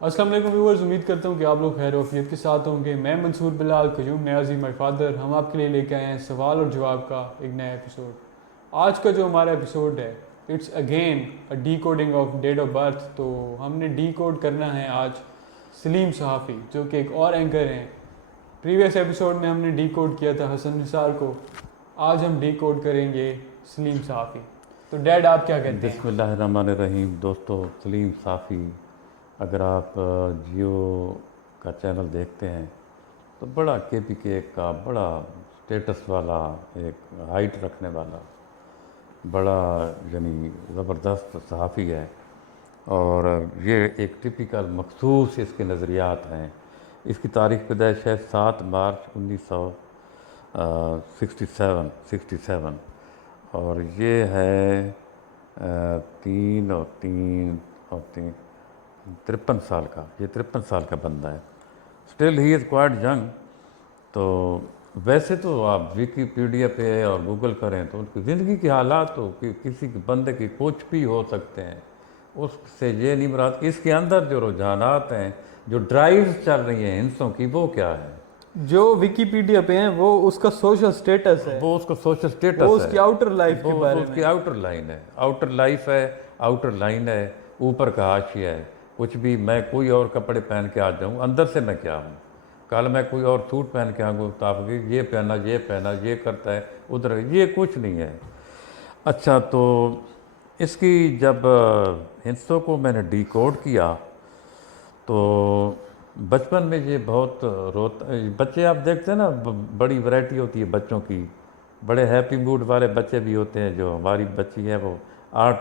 السلام علیکم ویورز، امید کرتا ہوں کہ آپ لوگ خیر و عافیت کے ساتھ ہوں گے۔ میں منصور بلال قیوم نیازی مائی فادر، ہم آپ کے لیے لے کے آئے ہیں سوال اور جواب کا ایک نیا ایپیسوڈ۔ آج کا جو ہمارا ایپیسوڈ ہے it's again decoding of date of birth. تو ہم نے ڈی کوڈ کرنا ہے آج سلیم صحافی، جو کہ ایک اور اینکر ہیں۔ پریویس ایپیسوڈ میں ہم نے ڈی کوڈ کیا تھا حسن نثار کو، آج ہم ڈی کوڈ کریں گے سلیم صحافی۔ تو ڈیڈ آپ کیا کہتے ہیں؟ بسم اللہ الرحمن الرحیم۔ دوستو، سلیم صافی اگر آپ جیو کا چینل دیکھتے ہیں تو بڑا کے پی کے کا بڑا سٹیٹس والا، ایک ہائٹ رکھنے والا، بڑا یعنی زبردست صحافی ہے، اور یہ ایک ٹپیکل مخصوص اس کے نظریات ہیں۔ اس کی تاریخ پیدائش ہے 7 مارچ 1967، اور یہ ہے 53 سال کا، یہ 53 سال کا بندہ ہے۔ Still he is quite young. تو ویسے تو آپ ویکیپیڈیا پہ اور گوگل کریں تو ان کی زندگی کے حالات تو کسی بندے کی کچھ بھی ہو سکتے ہیں، اس سے یہ نہیں مراد کہ اس کے اندر جو رجحانات ہیں، جو ڈرائیوز چل رہی ہیں ہندسوں کی، وہ کیا ہے۔ جو ویکیپیڈیا پہ ہیں وہ اس کا سوشل سٹیٹس ہے، وہ اس کا سوشل سٹیٹس ہے، وہ اس کی آؤٹر لائف کے وہ بارے اس میں۔ کی آؤٹر لائن ہے، آؤٹر لائف ہے، آؤٹر لائن ہے، اوپر کا حاشیہ ہے۔ کچھ بھی میں کوئی اور کپڑے پہن کے آ جاؤں، اندر سے میں کیا ہوں۔ کل میں کوئی اور سوٹ پہن کے آؤں تو آپ یہ پہنا، یہ پہنا، یہ کرتا ہے، ادھر، یہ کچھ نہیں ہے۔ اچھا، تو اس کی جب ہندسوں کو میں نے ڈی کوڈ کیا تو بچپن میں یہ بہت بچے آپ دیکھتے ہیں نا، بڑی ورائٹی ہوتی ہے بچوں کی، بڑے ہیپی موڈ والے بچے بھی ہوتے ہیں۔ جو ہماری بچی ہے وہ 8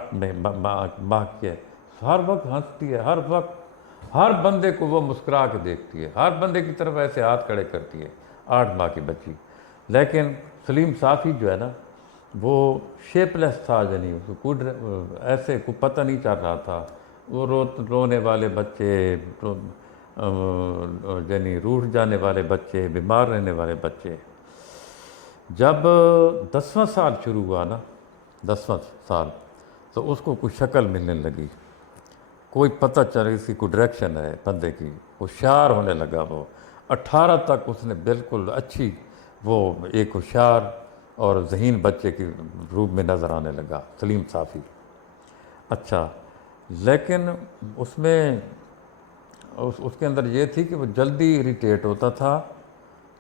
ماہ کی ہے، ہر وقت ہنستی ہے، ہر وقت ہر بندے کو وہ مسکرا کے دیکھتی ہے، ہر بندے کی طرف ایسے ہاتھ کھڑے کرتی ہے، 8 ماہ کی بچی۔ لیکن سلیم صافی جو ہے نا، وہ شیپ لیس تھا، یعنی اس کو ایسے کو پتہ نہیں چل رہا تھا۔ وہ رونے والے بچے، یعنی روٹھ جانے والے بچے، بیمار رہنے والے بچے۔ جب 10واں سال شروع ہوا نا، 10واں سال، تو اس کو کوئی شکل ملنے لگی، کوئی پتہ چل اس کی کوئی ڈائریکشن ہے بندے کی، ہوشیار ہونے لگا وہ۔ 18 تک اس نے بالکل اچھی، وہ ایک ہوشیار اور ذہین بچے کے روپ میں نظر آنے لگا سلیم صافی۔ اچھا، لیکن اس میں اس کے اندر یہ تھی کہ وہ جلدی اریٹیٹ ہوتا تھا،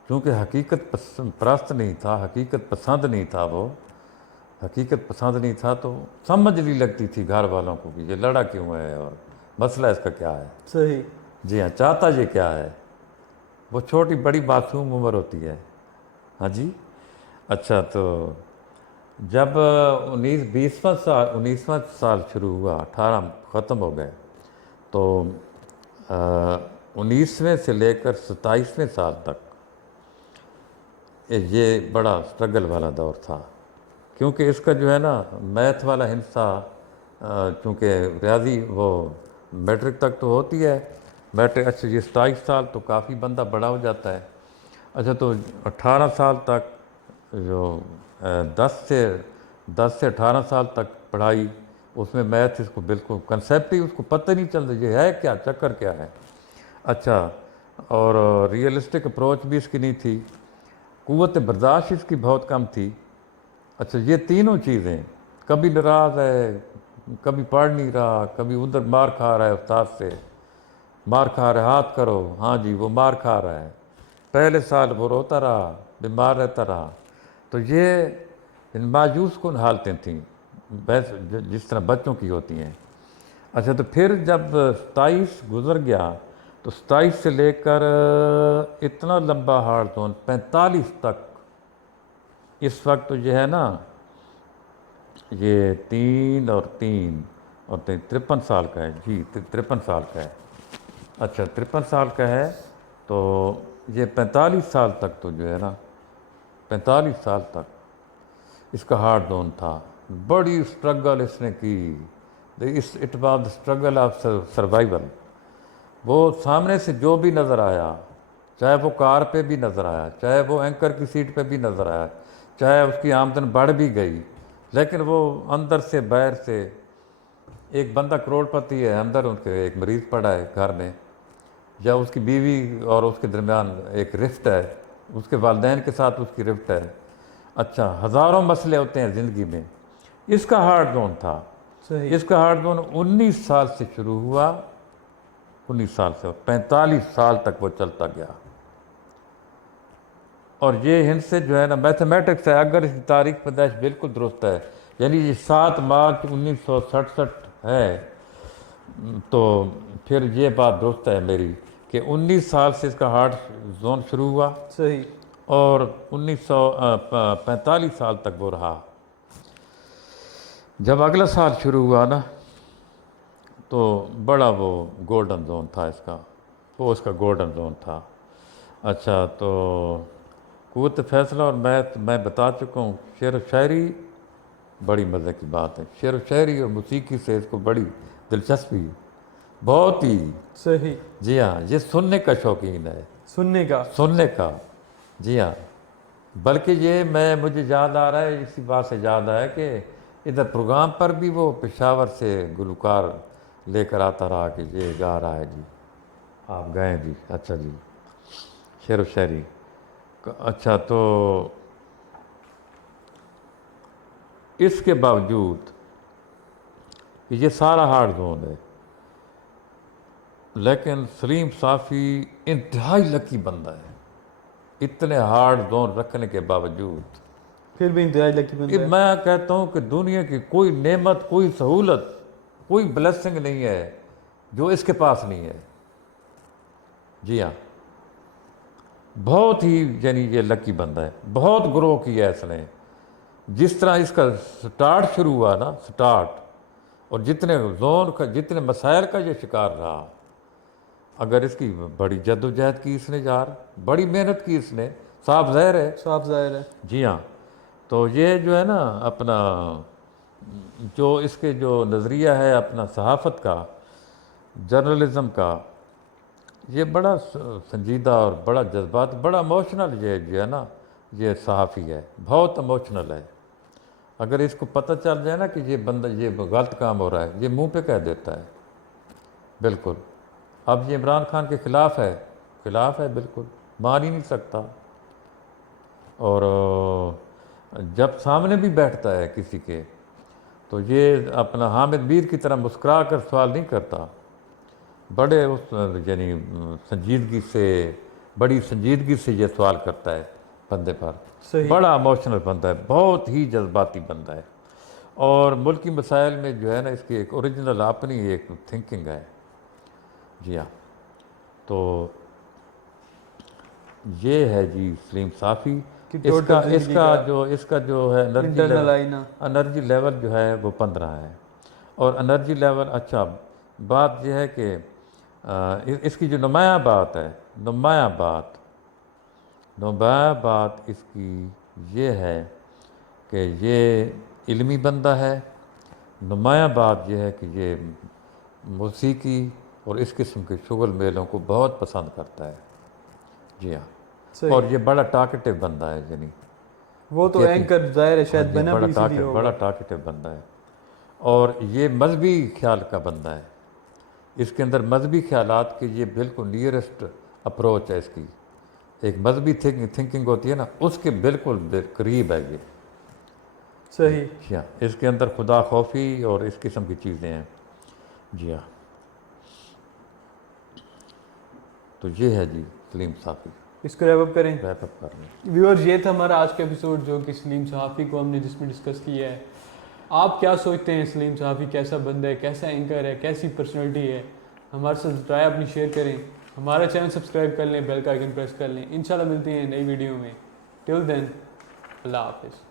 کیونکہ حقیقت پرست نہیں تھا، حقیقت پسند نہیں تھا، وہ حقیقت پسند نہیں تھا، تو سمجھ نہیں لگتی تھی گھر والوں کو کہ یہ لڑا کیوں ہے اور مسئلہ اس کا کیا ہے۔ صحیح۔ جی ہاں، چاہتا یہ کیا ہے۔ وہ چھوٹی بڑی معصوم عمر ہوتی ہے۔ ہاں جی۔ اچھا، تو جب 19واں سال شروع ہوا، 18 ختم ہو گئے، تو 19ویں سے لے کر 27ویں سال تک یہ بڑا سٹرگل والا دور تھا، کیونکہ اس کا جو ہے نا میتھ والا حصہ، چونکہ ریاضی وہ میٹرک تک تو ہوتی ہے، میٹرک، اچھا یہ 27 سال تو کافی بندہ بڑا ہو جاتا ہے۔ اچھا، تو 18 سال تک جو 10 سے 18 سال تک پڑھائی، اس میں میتھ اس کو بالکل کنسیپٹ ہی اس کو پتہ نہیں چل رہا یہ ہے کیا، چکر کیا ہے۔ اچھا، اور ریئلسٹک اپروچ بھی اس کی نہیں تھی، قوت برداشت اس کی بہت کم تھی۔ اچھا، یہ تینوں چیزیں، کبھی ناراض ہے، کبھی پڑھ نہیں رہا، کبھی ادھر مار کھا رہا ہے استاد سے، مار کھا رہا ہے، ہاتھ کرو، ہاں جی وہ مار کھا رہا ہے۔ پہلے سال وہ روتا رہا، بیمار رہتا رہا۔ تو یہ مایوس کن حالتیں تھیں، جس طرح بچوں کی ہوتی ہیں۔ اچھا، تو پھر جب 27 گزر گیا تو 27 سے لے کر اتنا لمبا ہارڈ زون 45 تک، اس وقت تو یہ ہے نا، یہ 3 اور 3 اور 53 سال کا ہے، جی 53 سال کا ہے۔ اچھا، 53 سال کا ہے، تو یہ 45 سال تک تو جو ہے نا، 45 سال تک اس کا ہارڈ زون تھا۔ بڑی سٹرگل اس نے کی، it was the struggle of survival. وہ سامنے سے جو بھی نظر آیا، چاہے وہ کار پہ بھی نظر آیا، چاہے وہ اینکر کی سیٹ پہ بھی نظر آیا، چاہے اس کی آمدن بڑھ بھی گئی، لیکن وہ اندر سے باہر سے، ایک بندہ کروڑ پتی ہے، اندر ان کے ایک مریض پڑا ہے گھر میں، یا اس کی بیوی اور اس کے درمیان ایک رفٹ ہے، اس کے والدین کے ساتھ اس کی رفٹ ہے. اچھا، ہزاروں مسئلے ہوتے ہیں زندگی میں. اس کا ہارڈ زون تھا. صحیح. اس کا ہارڈ زون 19 سال سے شروع ہوا، 19 سال سے 45 سال تک وہ چلتا گیا. اور یہ ہند سے جو ہے نا میتھمیٹکس ہے، اگر اس کی تاریخ پیدائش بالکل درست ہے، یعنی یہ 7 مارچ 1967 ہے، تو پھر یہ بات درست ہے میری کہ 19 سال سے اس کا ہارڈ زون شروع ہوا صحیح. اور 1945 سال تک وہ رہا. جب اگلا سال شروع ہوا نا تو بڑا وہ گولڈن زون تھا اس کا، وہ اس کا گولڈن زون تھا. اچھا، تو قوت فیصلہ اور میں بتا چکا ہوں. شعر و شاعری بڑی مزے کی بات ہے. شعر و شاعری اور موسیقی سے اس کو بڑی دلچسپی، بہت ہی. صحیح. جی ہاں، یہ سننے کا شوقین ہے، سننے کا. جی ہاں. بلکہ یہ مجھے یاد آ رہا ہے، اسی بات سے یاد آیا کہ ادھر پروگرام پر بھی وہ پشاور سے گلوکار لے کر آتا رہا کہ یہ گا رہا ہے جی، آپ گئے جی. اچھا جی، شعر و شاعری. اچھا، تو اس کے باوجود کہ یہ سارا ہارڈ زون ہے، لیکن سلیم صافی انتہائی لکی بندہ ہے. اتنے ہارڈ زون رکھنے کے باوجود پھر بھی انتہائی لکی بندہ ہے. میں کہتا ہوں کہ دنیا کی کوئی نعمت، کوئی سہولت، کوئی بلیسنگ نہیں ہے جو اس کے پاس نہیں ہے. جی ہاں، بہت ہی یعنی یہ لکی بندہ ہے. بہت گرو کیا ہے اس نے. جس طرح اس کا سٹارٹ شروع ہوا نا، سٹارٹ، اور جتنے زون کا، جتنے مسائل کا یہ شکار رہا، اگر اس کی بڑی جد و جہد کی اس نے یار، بڑی محنت کی اس نے، صاف ظاہر ہے. صاف ظاہر ہے. جی ہاں. تو یہ جو ہے نا اپنا جو اس کے جو نظریہ ہے اپنا صحافت کا، جرنلزم کا، یہ بڑا سنجیدہ اور بڑا جذبات، بڑا ایموشنل یہ جو ہے نا یہ صحافی ہے، بہت ایموشنل ہے. اگر اس کو پتہ چل جائے نا کہ یہ بندہ یہ غلط کام ہو رہا ہے، یہ منہ پہ کہہ دیتا ہے بالکل. اب یہ عمران خان کے خلاف ہے بالکل، مان ہی نہیں سکتا. اور جب سامنے بھی بیٹھتا ہے کسی کے تو یہ اپنا حامد میر کی طرح مسکرا کر سوال نہیں کرتا، بڑے اس یعنی سنجیدگی سے، بڑی سنجیدگی سے یہ سوال کرتا ہے بندے پر. صحیح. بڑا ایموشنل بندہ ہے، بہت ہی جذباتی بندہ ہے. اور ملکی مسائل میں جو ہے نا اس کی ایک اوریجنل اپنی ایک تھنکنگ ہے. جی ہاں. تو یہ ہے جی سلیم صافی. اس کا جو ہے انرجی لیول جو ہے وہ 15 ہے. اور انرجی لیول، اچھا بات یہ ہے کہ اس کی جو نمایاں بات اس کی یہ ہے کہ یہ علمی بندہ ہے. نمایاں بات یہ ہے کہ یہ موسیقی اور اس قسم کے شغل میلوں کو بہت پسند کرتا ہے. جی ہاں. اور یہ بڑا ٹاکٹیو بندہ ہے، یعنی وہ تو اینکر ظاہر ہے شاید بنا بھی اسی لیے ہوگا. بڑا ٹاکٹیو بندہ ہے. اور یہ مذہبی خیال کا بندہ ہے. اس کے اندر مذہبی خیالات کے یہ بالکل نیئرسٹ اپروچ ہے اس کی. ایک مذہبی تھنکنگ ہوتی ہے نا، اس کے بالکل قریب ہے یہ. صحیح. جی ہاں. اس کے اندر خدا خوفی اور اس قسم کی چیزیں ہیں. جی ہاں. تو یہ ہے جی سلیم صافی. اس کو ریپ اپ کریں. ریپ اپ کر لیں. ویورز، یہ تھا ہمارا آج کا ایپیسوڈ جو کہ سلیم صحافی کو ہم نے جس میں ڈسکس کیا ہے. آپ کیا سوچتے ہیں سلیم صحافی کیسا بندہ ہے، کیسا اینکر ہے، کیسی پرسنالٹی ہے؟ ہمارے ساتھ رائے اپنی شیئر کریں. ہمارا چینل سبسکرائب کر لیں، بیل کا آئیکن پریس کر لیں. انشاءاللہ ملتے ہیں نئی ویڈیو میں. ٹل دین، اللہ حافظ.